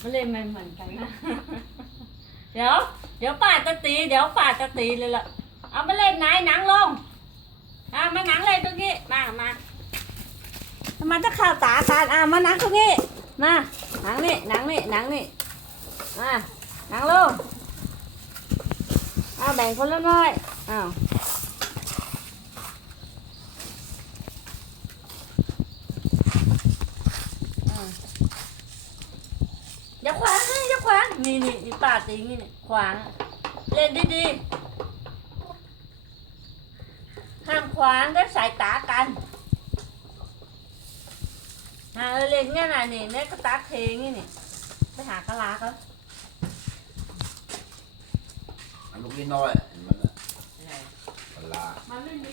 ก็เลยม่เหมือนกันนะ เดี๋ยว เดี๋ยวป่าจะตีเดี๋ยวป่าจะตีเลยล่ะ เอามาเล่นไหนหนังลงอามาหนังเลยตรงนี้มามามันจะข่าวตาตาอ่ามาหนังตรงนี้มาหนังนี่หนังนี่หนังนี่มาหนังลงเอาแบ่งคนละน้อยอ้าวอย่าขวางอย่าขวาง นี่นี่ป่าสิงนี่ขวาง เล่นดีดีห้ามขวางก็ใส่ตากันหาเล่นเนี้ยนะนี่แม่ก็ตักเทงี่นี่ ไปหากระลาเขาลูกนี่น้อยมันละกระลามันไม่มี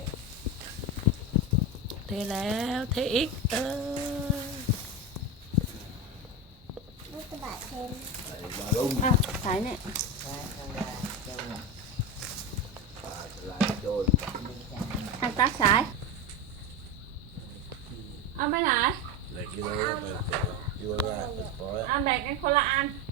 thế nào thế ít ơ Hãy subscribe cho kênh Ghiền Mì Gõ Để không bỏ lỡ những video hấp dẫn